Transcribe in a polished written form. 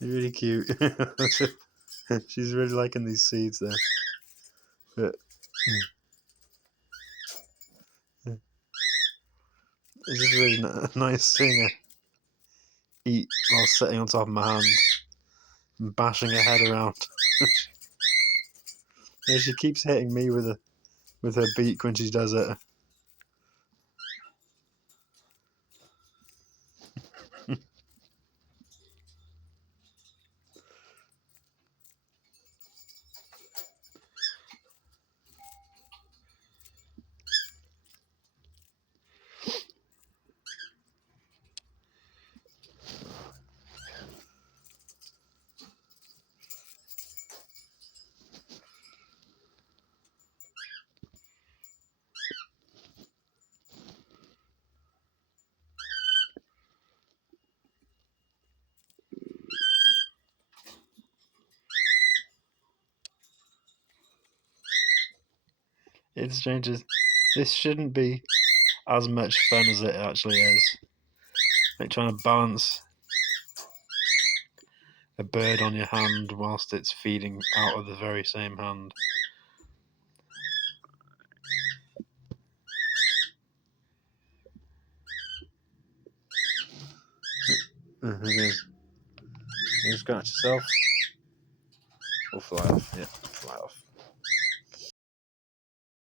Really cute. She's really liking these seeds there. But it's just really nice seeing her eat while sitting on top of my hand and bashing her head around. And she keeps hitting me with her beak when she does it. It's strange. This shouldn't be as much fun as it actually is. Like trying to balance a bird on your hand whilst it's feeding out of the very same hand. You scratch yourself or fly off. Yeah, fly off.